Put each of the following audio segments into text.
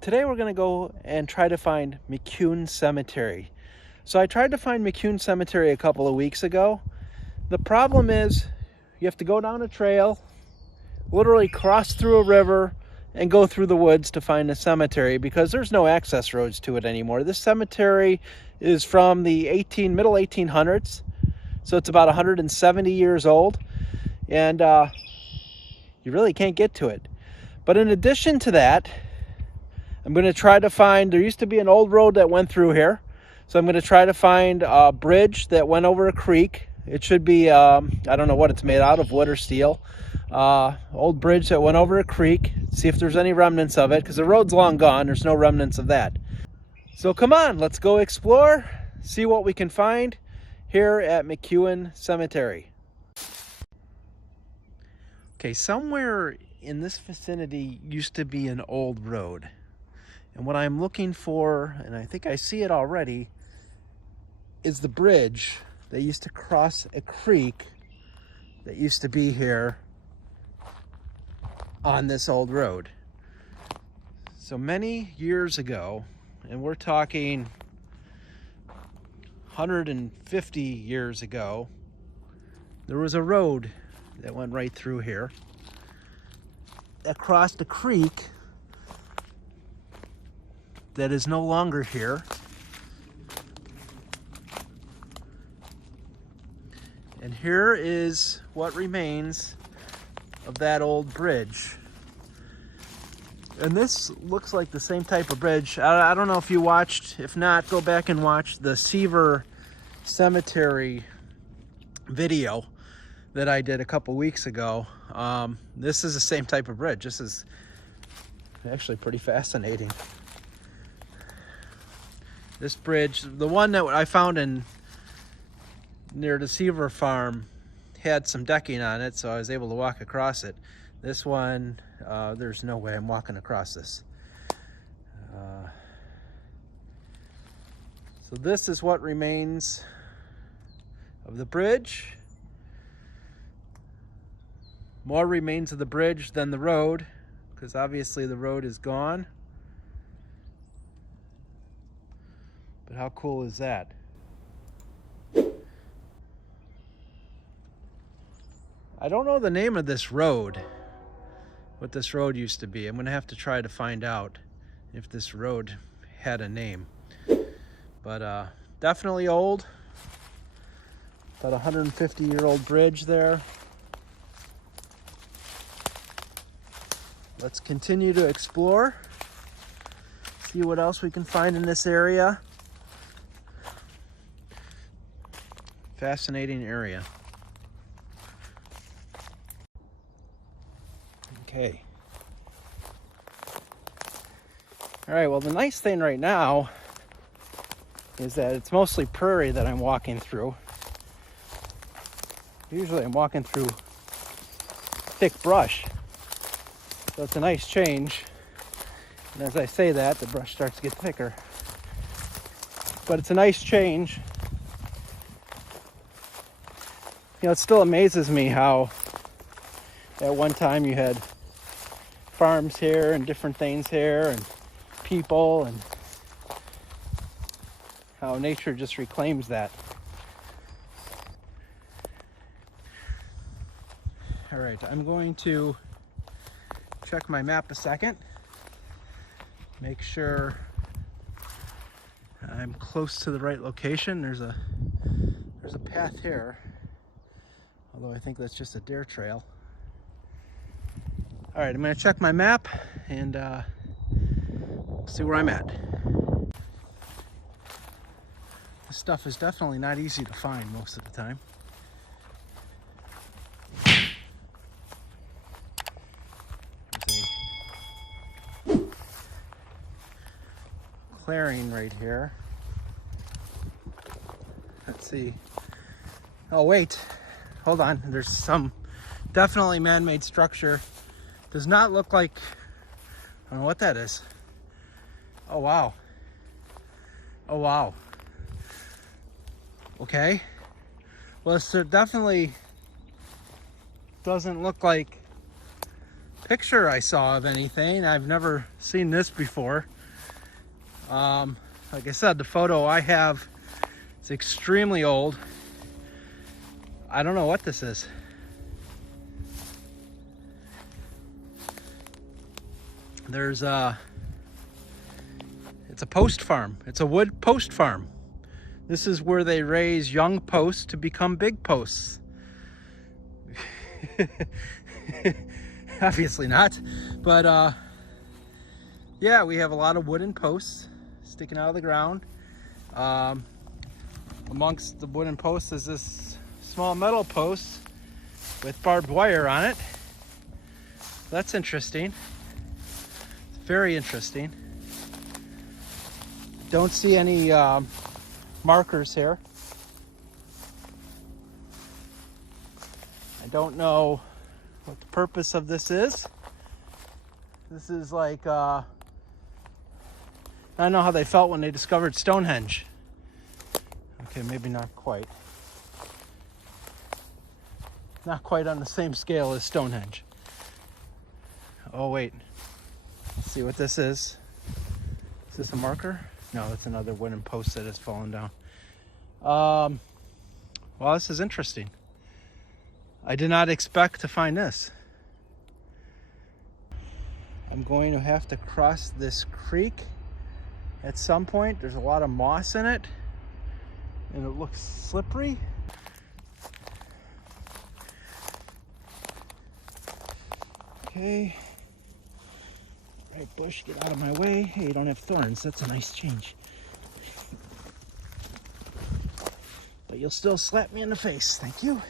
Today we're going to go and try to find McCune Cemetery. So I tried to find McCune Cemetery a couple of weeks ago. The problem is you have to go down a trail, literally cross through a river, and go through the woods to find the cemetery because there's no access roads to it anymore. This cemetery is from the middle 1800s, so it's about 170 years old, and you really can't get to it. But in addition to that, I'm going to try to find, there used to be an old road that went through here, so I'm going to try to find a bridge that went over a creek. It should be, I don't know what it's made out of, wood or steel. Old bridge that went over a creek, see if there's any remnants of it, because the road's long gone, there's no remnants of that. So come on, let's go explore, see what we can find here at McCune Cemetery. Okay, somewhere in this vicinity used to be an old road. And what I'm looking for, and I think I see it already, is the bridge that used to cross a creek that used to be here on this old road. So many years ago, and we're talking 150 years ago, there was a road that went right through here that crossed a creek that is no longer here. And here is what remains of that old bridge. And this looks like the same type of bridge. I don't know if you watched. If not, go back and watch the McCune Cemetery video that I did a couple weeks ago. This is the same type of bridge. This is actually pretty fascinating. This bridge, the one that I found near the Seaver farm, had some decking on it, so I was able to walk across it. This one, there's no way I'm walking across this. So this is what remains of the bridge. More remains of the bridge than the road, because obviously the road is gone. But how cool is that? I don't know the name of this road, what this road used to be. I'm going to have to try to find out if this road had a name. But definitely old. About 150-year-old bridge there. Let's continue to explore. See what else we can find in this area. Fascinating area. Okay. All right, well, the nice thing right now is that it's mostly prairie that I'm walking through. Usually I'm walking through thick brush, so it's a nice change. And as I say that, the brush starts to get thicker. But it's a nice change. You know, it still amazes me how at one time you had farms here and different things here and people, and how nature just reclaims that. All right, I'm going to check my map a second, make sure I'm close to the right location. There's a path here, although I think that's just a deer trail. All right, I'm going to check my map and see where I'm at. This stuff is definitely not easy to find most of the time. There's a clearing right here. Let's see. Oh, wait. Hold on. There's some definitely man-made structure. Does not look like, I don't know what that is. Oh, wow. Oh, wow. Okay. Well, this definitely doesn't look like picture I saw of anything. I've never seen this before. Like I said, the photo I have is extremely old. I don't know what this is. There's it's a post farm. It's a wood post farm. This is where they raise young posts to become big posts. Obviously not, but yeah, we have a lot of wooden posts sticking out of the ground. Amongst the wooden posts is this small metal post with barbed wire on it. That's interesting. It's very interesting. Don't see any markers here. I don't know what the purpose of this is. This is like, I don't know how they felt when they discovered Stonehenge. Okay, maybe not quite. Not quite on the same scale as Stonehenge. Oh wait, let's see what this is. Is this a marker? No, it's another wooden post that has fallen down. Well, this is interesting. I did not expect to find this. I'm going to have to cross this creek at some point. There's a lot of moss in it, and it looks slippery. Okay. Right, bush, get out of my way. Hey, you don't have thorns. That's a nice change. But you'll still slap me in the face. Thank you.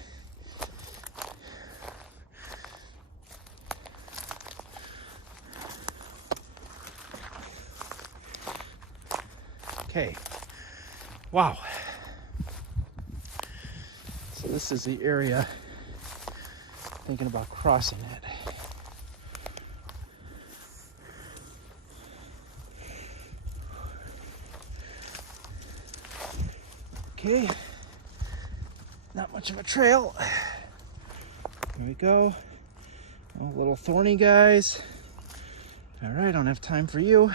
Okay. Wow. So this is the area. Thinking about crossing it. Okay, not much of a trail. Here we go. Oh, little thorny guys. All right, I don't have time for you.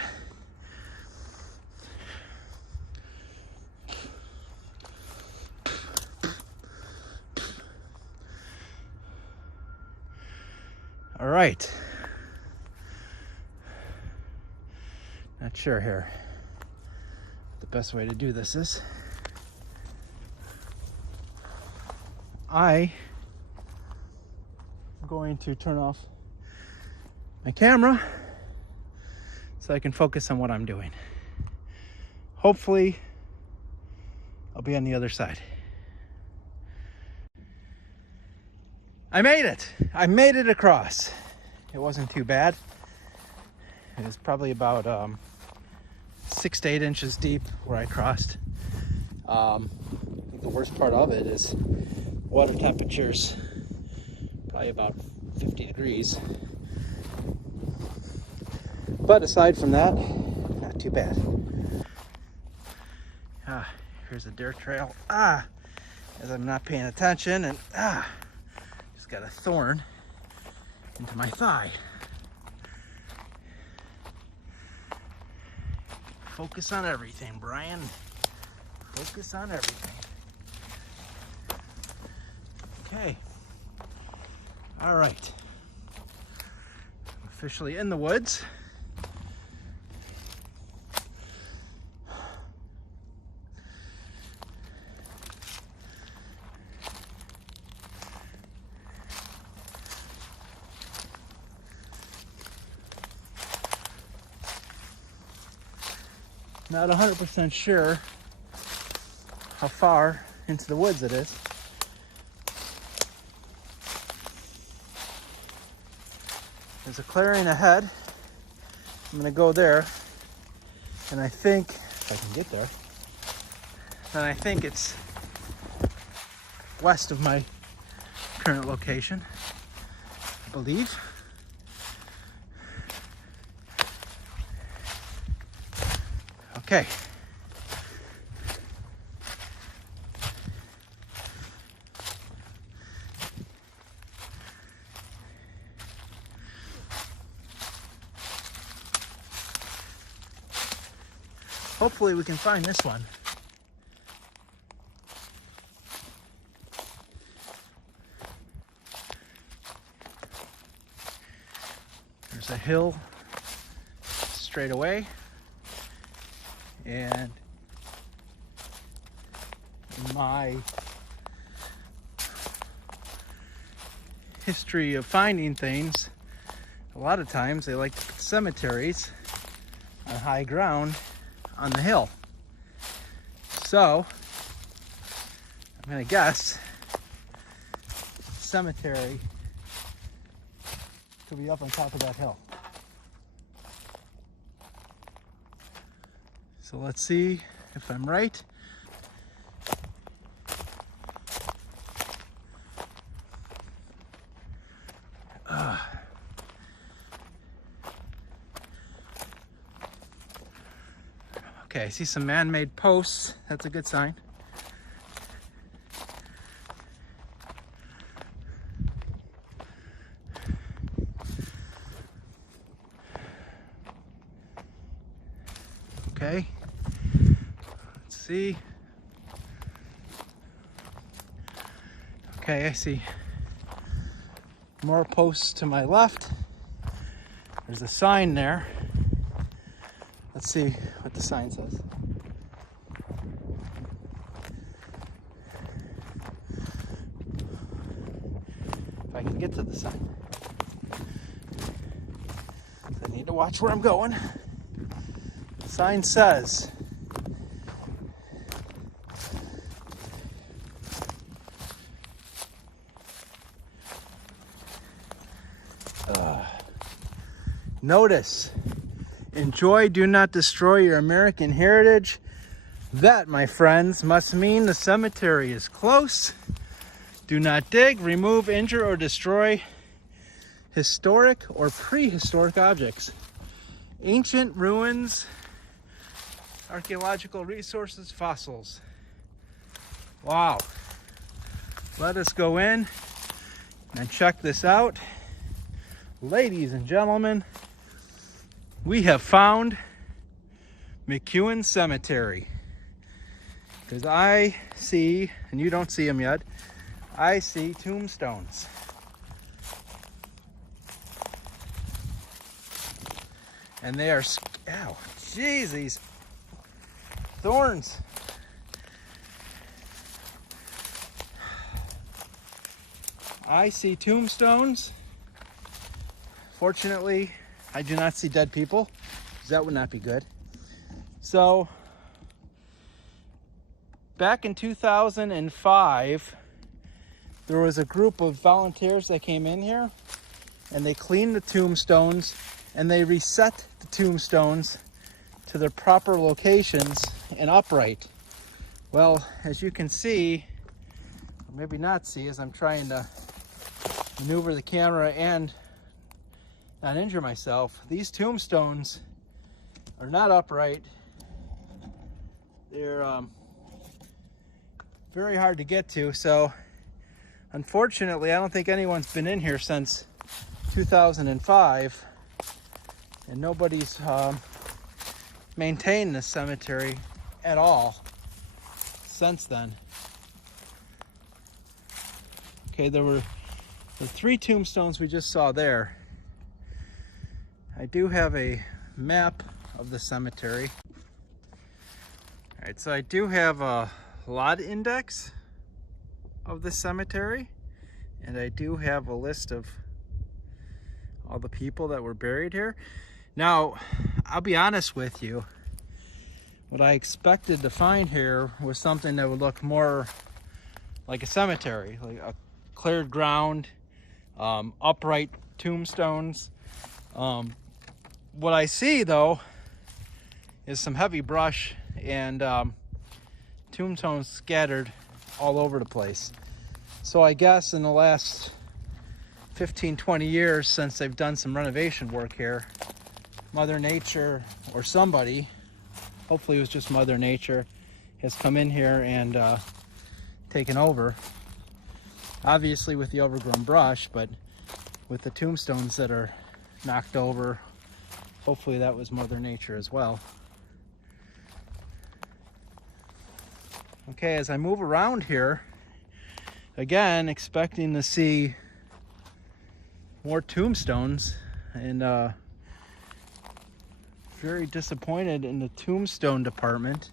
All right. Not sure here what the best way to do this is. I am going to turn off my camera so I can focus on what I'm doing. Hopefully, I'll be on the other side. I made it! I made it across. It wasn't too bad. It was probably about 6 to 8 inches deep where I crossed. I think the worst part of it is water temperatures, probably about 50 degrees. But aside from that, not too bad. Here's a deer trail. As I'm not paying attention, and just got a thorn into my thigh. Focus on everything, Brian. Focus on everything. Okay. All right. I'm officially in the woods. Not 100% sure how far into the woods it is. There's a clearing ahead. I'm gonna go there, and I think, if I can get there, then I think it's west of my current location, I believe. Okay. Hopefully we can find this one. There's a hill straight away, and in my history of finding things, a lot of times they like to put cemeteries on high ground on the hill. So I'm gonna guess cemetery to be up on top of that hill. So let's see if I'm right. Okay, I see some man-made posts. That's a good sign. Okay, let's see. Okay, I see more posts to my left. There's a sign there. Let's see what the sign says. If I can get to the sign. I need to watch where I'm going. The sign says, notice, enjoy, do not destroy your American heritage. That, my friends, must mean the cemetery is close. Do not dig, remove, injure, or destroy historic or prehistoric objects. Ancient ruins, archaeological resources, fossils. Wow. Let us go in and check this out. Ladies and gentlemen, we have found McCune Cemetery. Because I see, and you don't see them yet, I see tombstones. And they are, ow, jeez, these thorns. I see tombstones. Fortunately, I do not see dead people, because that would not be good. So, back in 2005, there was a group of volunteers that came in here, and they cleaned the tombstones, and they reset the tombstones to their proper locations and upright. Well, as you can see, or maybe not see, as I'm trying to maneuver the camera and not injure myself, these tombstones are not upright. They're very hard to get to, so unfortunately I don't think anyone's been in here since 2005, and nobody's maintained this cemetery at all since then. Okay, there were the 3 tombstones we just saw there. I do have a map of the cemetery. All right, so I do have a lot index of the cemetery, and I do have a list of all the people that were buried here. Now, I'll be honest with you, what I expected to find here was something that would look more like a cemetery, like a cleared ground, upright tombstones. What I see though is some heavy brush and tombstones scattered all over the place. So I guess in the last 15-20 years since they've done some renovation work here, Mother Nature or somebody, hopefully it was just Mother Nature, has come in here and taken over. Obviously with the overgrown brush, but with the tombstones that are knocked over, hopefully that was Mother Nature as well. Okay, as I move around here, again, expecting to see more tombstones, and very disappointed in the tombstone department.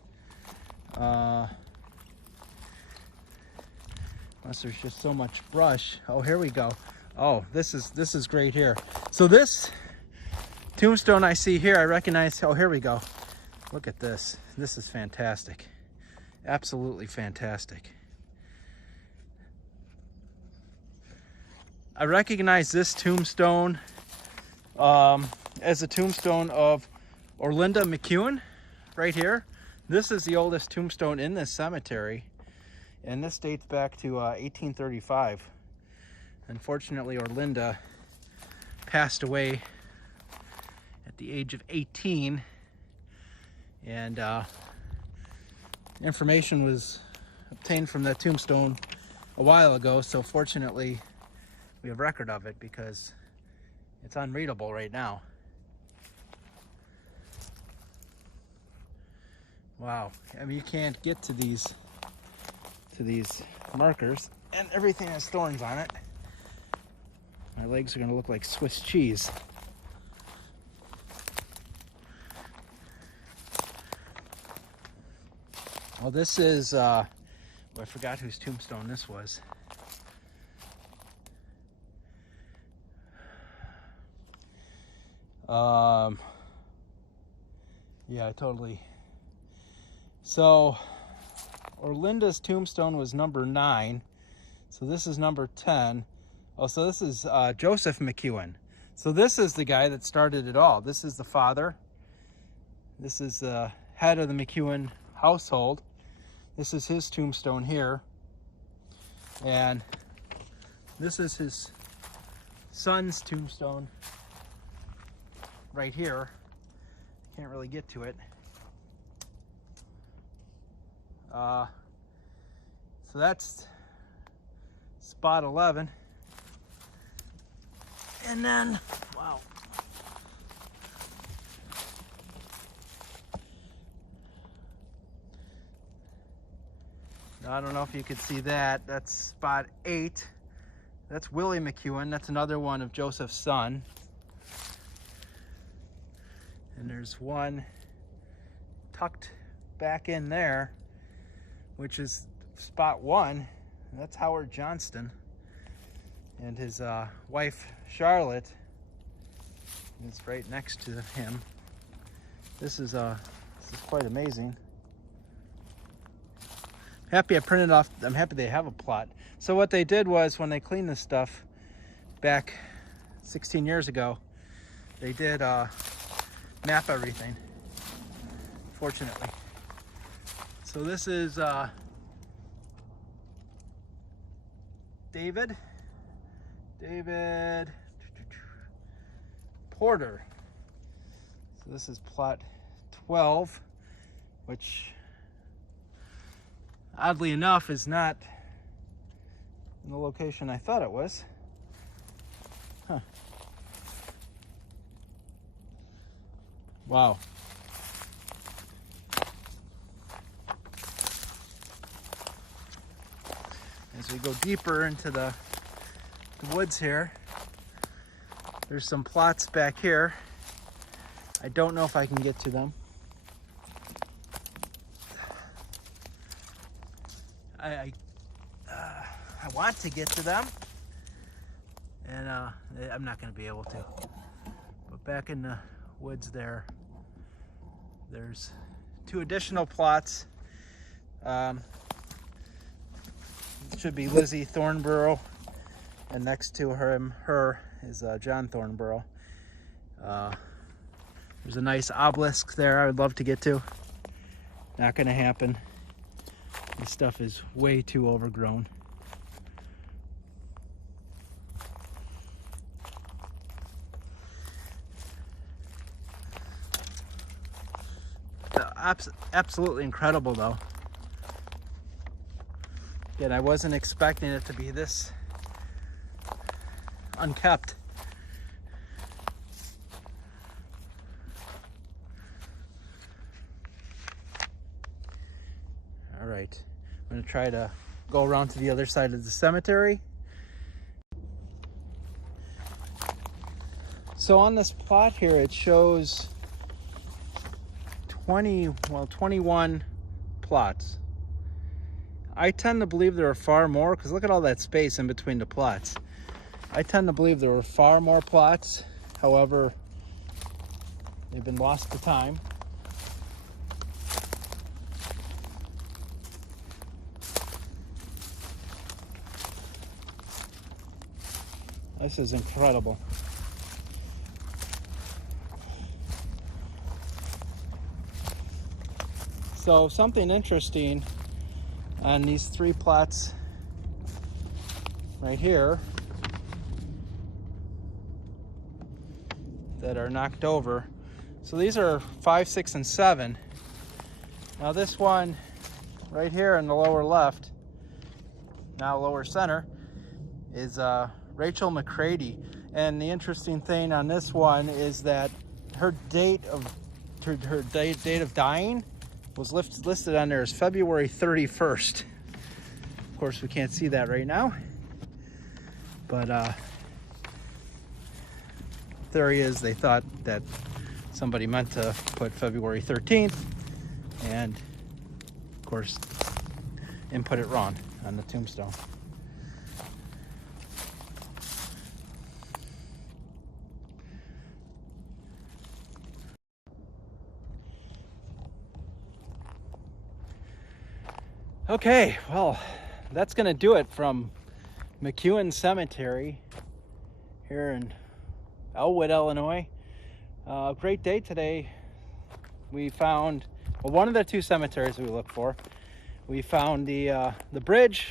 Unless there's just so much brush. Oh, here we go. Oh, this is great here. So this tombstone I see here, I recognize. Oh, here we go. Look at this. This is fantastic. Absolutely fantastic. I recognize this tombstone as a tombstone of Orlinda McCune right here. This is the oldest tombstone in this cemetery, and this dates back to 1835. Unfortunately, Orlinda passed away at the age of 18, and information was obtained from that tombstone a while ago, so fortunately we have record of it because it's unreadable right now. Wow, I mean, you can't get to these markers, and everything has thorns on it. My legs are gonna look like Swiss cheese. Well, this is, I forgot whose tombstone this was. Yeah, I totally. So, Orlinda's tombstone was number 9. So this is number 10. Oh, so this is Joseph McCune. So this is the guy that started it all. This is the father. This is the head of the McCune household. This is his tombstone here. And this is his son's tombstone right here. Can't really get to it. So that's spot 11. And then, wow. Now, I don't know if you could see that. That's spot 8. That's Willie McCune. That's another one of Joseph's son. And there's one tucked back in there, which is spot 1. That's Howard Johnston. And his wife, Charlotte, is right next to him. This is quite amazing. Happy I printed off, I'm happy they have a plot. So what they did was, when they cleaned this stuff back 16 years ago, they did map everything, fortunately. So this is David Porter. So this is plot 12, which oddly enough is not in the location I thought it was. Huh. Wow. As we go deeper into the woods here, there's some plots back here. I don't know if I can get to them. I want to get to them, and I'm not going to be able to. But back in the woods there, there's 2 additional plots. It should be Lizzie Thornborough, and next to her is John Thornborough. There's a nice obelisk there I would love to get to. Not going to happen. This stuff is way too overgrown. Absolutely incredible, though. Again, I wasn't expecting it to be this unkept. All right, I'm going to try to go around to the other side of the cemetery. So on this plot here, it shows 21 plots. I tend to believe there are far more, because look at all that space in between the plots. I tend to believe there were far more plots. However, they've been lost to time. This is incredible. So something interesting on these 3 plots right here that are knocked over. So these are 5, 6, and 7. Now this one right here in the lower left, now lower center, is Rachel McCrady. And the interesting thing on this one is that her date of dying was listed on there as February 31st. Of course, we can't see that right now, but theory is they thought that somebody meant to put February 13th, and of course, input it wrong on the tombstone. Okay, well, that's gonna do it from McCune Cemetery here in Elwood, Illinois. Great day today. We found, well, one of the 2 cemeteries we looked for. We found the bridge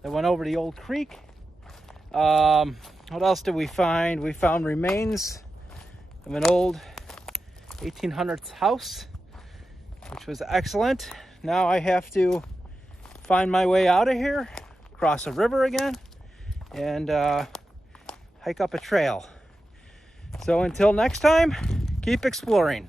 that went over the old creek. What else did we find? We found remains of an old 1800s house, which was excellent. Now I have to find my way out of here, cross a river again, and hike up a trail. So until next time, keep exploring.